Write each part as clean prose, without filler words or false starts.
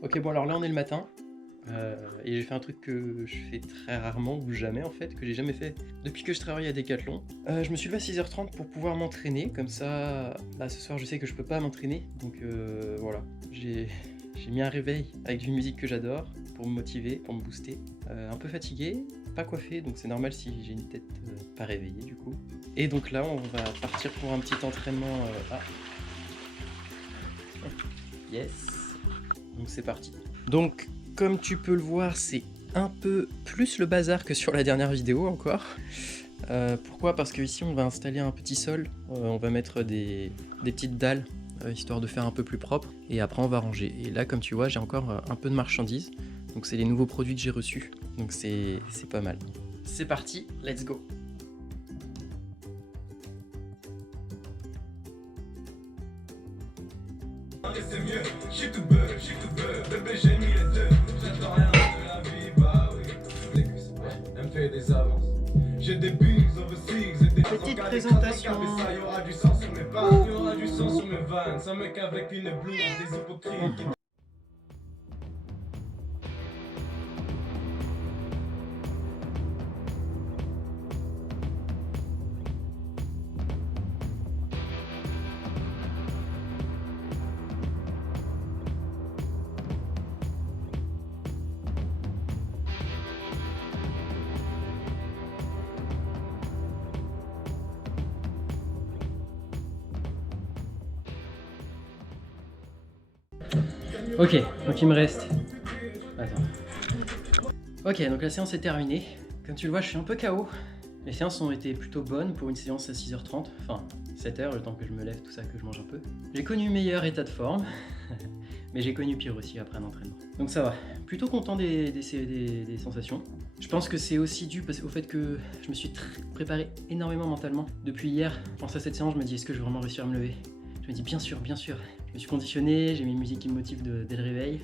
Ok, bon alors là on est le matin, et j'ai fait un truc que je fais très rarement ou jamais en fait, que j'ai jamais fait depuis que je travaille à Decathlon. Je me suis levé à 6h30 pour pouvoir m'entraîner, comme ça, bah, ce soir je sais que je peux pas m'entraîner, donc voilà. J'ai mis un réveil avec une musique que j'adore pour me motiver, pour me booster. Un peu fatigué, pas coiffé, donc c'est normal si j'ai une tête pas réveillée du coup. Et donc là on va partir pour un petit entraînement. Yes. Donc c'est parti. Donc comme tu peux le voir, c'est un peu plus le bazar que sur la dernière vidéo encore. Pourquoi? Parce que ici on va installer un petit sol, on va mettre des petites dalles, histoire de faire un peu plus propre, et après on va ranger. Et là comme tu vois j'ai encore un peu de marchandises, donc c'est les nouveaux produits que j'ai reçus, donc c'est pas mal. C'est parti, let's go. C'est mieux, j'ai tout beurre, bébé j'ai mis les deux. J'attends rien de la vie, bah oui. Elle me fait des avances. J'ai des bigs overseas et des Petite présentation. Ça y aura du sang sur mes vannes, y aura du sang sur mes vannes. Ça me qu'avec une blouse, des hypocrites qui... Ok, donc il me reste... Attends. Ok, donc la séance est terminée. Comme tu le vois, je suis un peu KO. Les séances ont été plutôt bonnes pour une séance à 6h30. Enfin, 7h, le temps que je me lève, tout ça, que je mange un peu. J'ai connu meilleur état de forme. Mais j'ai connu pire aussi après un entraînement. Donc ça va. Plutôt content des sensations. Je pense que c'est aussi dû au fait que je me suis préparé énormément mentalement. Depuis hier, je pense à cette séance, je me dis est-ce que je vais vraiment réussir à me lever? Je me dis bien sûr, bien sûr. Je me suis conditionné, j'ai mis une musique qui me motive dès le réveil.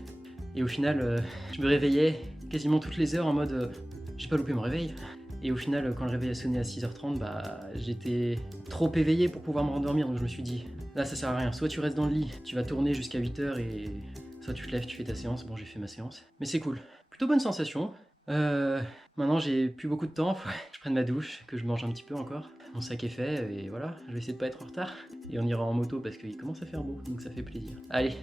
Et au final, je me réveillais quasiment toutes les heures en mode j'ai pas loupé mon réveil. Et au final, quand le réveil a sonné à 6h30, bah, j'étais trop éveillé pour pouvoir me rendormir. Donc je me suis dit, là ça sert à rien. Soit tu restes dans le lit, tu vas tourner jusqu'à 8h et soit tu te lèves, tu fais ta séance. Bon, j'ai fait ma séance. Mais c'est cool. Plutôt bonne sensation. Maintenant, j'ai plus beaucoup de temps. Faut que je prenne ma douche, que je mange un petit peu encore. Mon sac est fait et voilà. Je vais essayer de pas être en retard. Et on ira en moto parce qu'il commence à faire beau. Donc ça fait plaisir. Allez.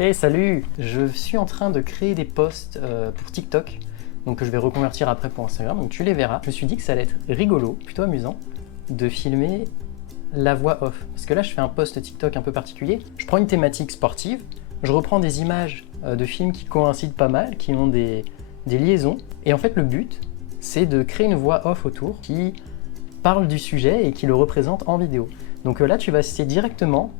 Hey, salut! Je suis en train de créer des posts pour TikTok. Donc que je vais reconvertir après pour Instagram, donc tu les verras. Je me suis dit que ça allait être rigolo, plutôt amusant, de filmer la voix off. Parce que là, je fais un post TikTok un peu particulier. Je prends une thématique sportive, je reprends des images de films qui coïncident pas mal, qui ont des liaisons. Et en fait, le but, c'est de créer une voix off autour qui parle du sujet et qui le représente en vidéo. Donc là, tu vas assister directement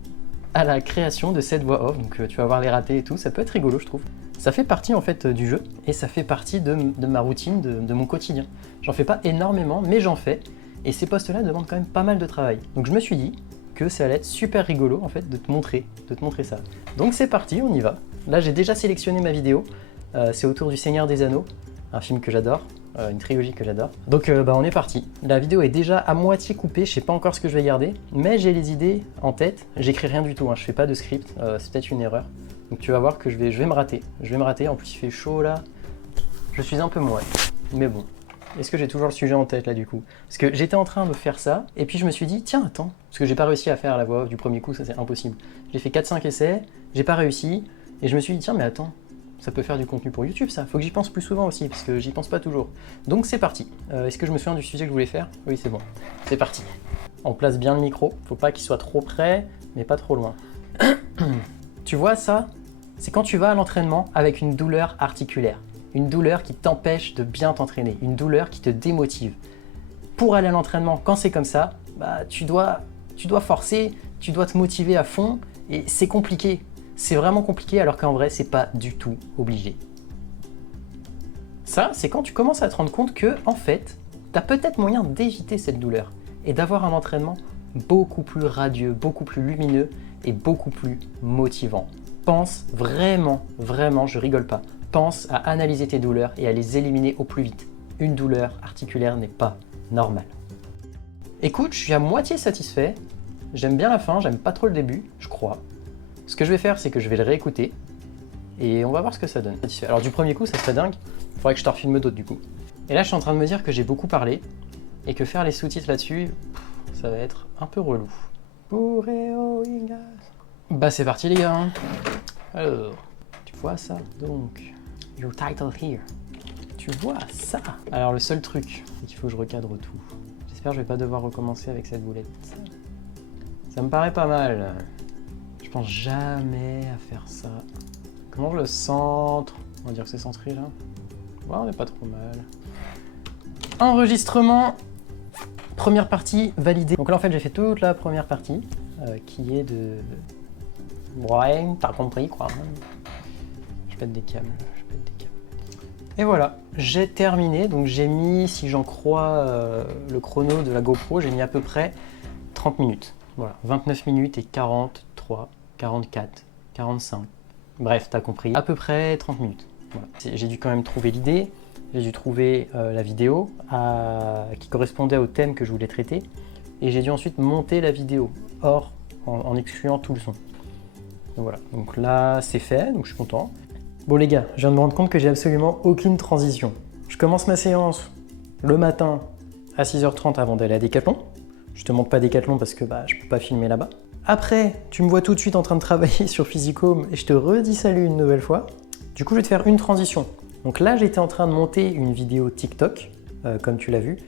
à la création de cette voix off. Donc tu vas voir les ratés et tout, ça peut être rigolo, je trouve. Ça fait partie en fait du jeu et ça fait partie de ma routine, de mon quotidien. J'en fais pas énormément, mais j'en fais. Et ces posts-là demandent quand même pas mal de travail. Donc je me suis dit que ça allait être super rigolo en fait de te montrer ça. Donc c'est parti, on y va. Là j'ai déjà sélectionné ma vidéo. C'est autour du Seigneur des Anneaux, un film que j'adore, une trilogie que j'adore. Donc bah, on est parti. La vidéo est déjà à moitié coupée, je sais pas encore ce que je vais garder, mais j'ai les idées en tête. J'écris rien du tout, hein. Je fais pas de script, c'est peut-être une erreur. Donc tu vas voir que je vais me rater. En plus il fait chaud là. Je suis un peu moite. Mais bon. Est-ce que j'ai toujours le sujet en tête là du coup? Parce que j'étais en train de faire ça, et puis je me suis dit, tiens attends, parce que j'ai pas réussi à faire la voix off du premier coup, ça c'est impossible. J'ai fait 4-5 essais, j'ai pas réussi, et je me suis dit, tiens mais attends, ça peut faire du contenu pour YouTube ça, faut que j'y pense plus souvent aussi, parce que j'y pense pas toujours. Donc c'est parti. Est-ce que je me souviens du sujet que je voulais faire? Oui c'est bon. C'est parti. On place bien le micro, faut pas qu'il soit trop près, mais pas trop loin. Tu vois ça? C'est quand tu vas à l'entraînement avec une douleur articulaire. Une douleur qui t'empêche de bien t'entraîner. Une douleur qui te démotive. Pour aller à l'entraînement, quand c'est comme ça, bah, tu dois forcer, tu dois te motiver à fond et c'est compliqué. C'est vraiment compliqué alors qu'en vrai, c'est pas du tout obligé. Ça, c'est quand tu commences à te rendre compte que, en fait, tu as peut-être moyen d'éviter cette douleur et d'avoir un entraînement beaucoup plus radieux, beaucoup plus lumineux et beaucoup plus motivant. Pense vraiment, je rigole pas, pense à analyser tes douleurs et à les éliminer au plus vite. Une douleur articulaire n'est pas normale. Écoute, je suis à moitié satisfait. J'aime bien la fin, j'aime pas trop le début, je crois. Ce que je vais faire, c'est que je vais le réécouter et on va voir ce que ça donne. Alors du premier coup, ça serait dingue, il faudrait que je te refilme d'autres du coup. Et là, je suis en train de me dire que j'ai beaucoup parlé, et que faire les sous-titres là-dessus, ça va être un peu relou. Bah c'est parti les gars. Alors, tu vois ça donc, your title here. Tu vois ça. Alors le seul truc, c'est qu'il faut que je recadre tout. J'espère que je vais pas devoir recommencer avec cette boulette. Ça me paraît pas mal. Je pense jamais à faire ça. Comment je le centre? On va dire que c'est centré là. Ouais, on n'est pas trop mal. Enregistrement. Première partie validée. Donc là en fait j'ai fait toute la première partie qui est de... Ouais, t'as compris quoi. Je pète des câbles, Et voilà, j'ai terminé. Donc j'ai mis, si j'en crois le chrono de la GoPro, j'ai mis à peu près 30 minutes. Voilà, 29 minutes et 43, 44, 45. Bref, t'as compris. À peu près 30 minutes. Voilà. J'ai dû quand même trouver l'idée. J'ai dû trouver la vidéo qui correspondait au thème que je voulais traiter. Et j'ai dû ensuite monter la vidéo, en excluant tout le son. Donc voilà, donc là c'est fait, donc je suis content. Bon les gars, je viens de me rendre compte que j'ai absolument aucune transition. Je commence ma séance le matin à 6h30 avant d'aller à Decathlon. Je te montre pas Decathlon parce que je peux pas filmer là-bas. Après, tu me vois tout de suite en train de travailler sur Physicome et je te redis salut une nouvelle fois. Du coup, je vais te faire une transition. Donc là, j'étais en train de monter une vidéo TikTok, comme tu l'as vu.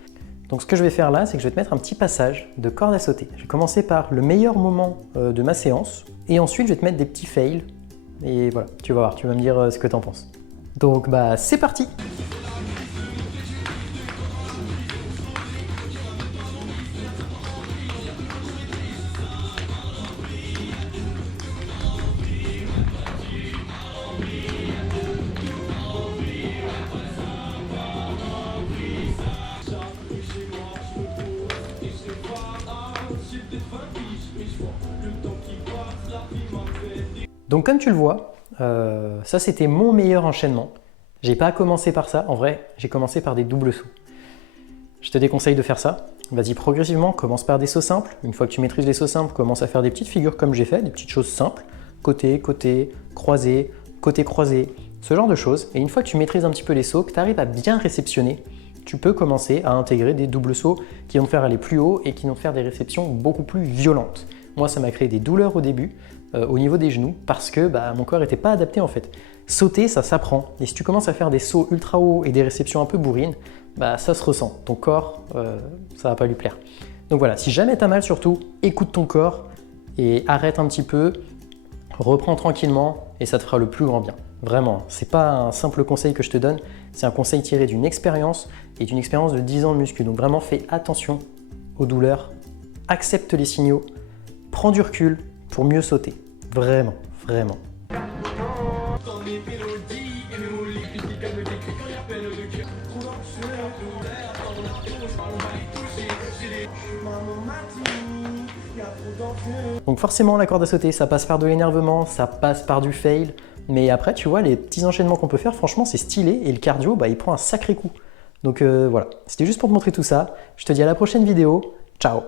Donc ce que je vais faire là, c'est que je vais te mettre un petit passage de corde à sauter. Je vais commencer par le meilleur moment de ma séance, et ensuite je vais te mettre des petits fails. Et voilà, tu vas voir, tu vas me dire ce que tu en penses. Donc c'est parti! Donc comme tu le vois, ça c'était mon meilleur enchaînement. J'ai pas commencé par ça, en vrai, j'ai commencé par des doubles sauts. Je te déconseille de faire ça. Vas-y progressivement, commence par des sauts simples. Une fois que tu maîtrises les sauts simples, commence à faire des petites figures comme j'ai fait, des petites choses simples. Côté, croisé, ce genre de choses. Et une fois que tu maîtrises un petit peu les sauts, que tu arrives à bien réceptionner, tu peux commencer à intégrer des doubles sauts qui vont te faire aller plus haut et qui vont te faire des réceptions beaucoup plus violentes. Moi, ça m'a créé des douleurs au début, au niveau des genoux, parce que mon corps n'était pas adapté en fait. Sauter, ça s'apprend. Et si tu commences à faire des sauts ultra hauts et des réceptions un peu bourrines, ça se ressent. Ton corps, ça va pas lui plaire. Donc voilà, si jamais tu as mal surtout, écoute ton corps et arrête un petit peu, reprends tranquillement et ça te fera le plus grand bien. Vraiment, c'est pas un simple conseil que je te donne, c'est un conseil tiré d'une expérience et d'une expérience de 10 ans de muscu. Donc vraiment, fais attention aux douleurs, accepte les signaux, prends du recul pour mieux sauter. Vraiment, vraiment. Donc forcément la corde à sauter, ça passe par de l'énervement, ça passe par du fail, mais après tu vois les petits enchaînements qu'on peut faire, franchement c'est stylé et le cardio il prend un sacré coup. Donc voilà, c'était juste pour te montrer tout ça. Je te dis à la prochaine vidéo, ciao.